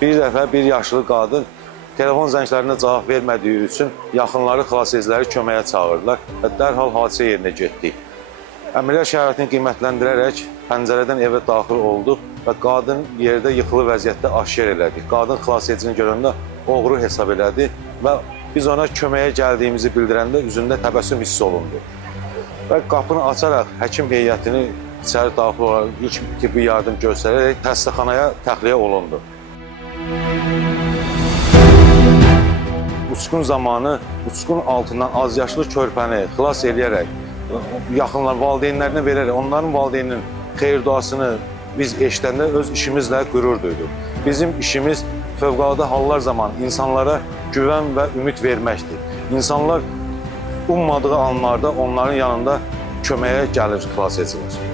Bir dəfə bir yaşlı qadın telefon zənglərinə cavab vermədiyi üçün yaxınları xilasediciləri köməyə çağırdılar və dərhal hadisə yerinə getdik. Əməliyyat şəraitini qiymətləndirərək pəncərədən evə daxil olduq və qadın yerdə yıxılı vəziyyətdə aşkar elədik. Qadın xilasedicini görəndə oğru hesab elədi və biz ona köməyə gəldiyimizi bildirəndə üzündə təbəssüm hiss olundu. Və qapını açaraq həkim heyətini içəri daxil olaraq ilk tibbi yardım göstərərək xəstəxanaya təxliyə olundu. Uçqun zamanı uçqun altından azyaşlı körpəni xilas edərək, yaxınlar valideynlərinə verərək, onların valideyninin xeyir duasını biz eşidəndə öz işimizlə qürur duyduq. Bizim işimiz fövqəladə hallar zamanı insanlara güvən və ümid verməkdir. İnsanlar ummadığı anlarda onların yanında köməyə gəlir xilasedicilər.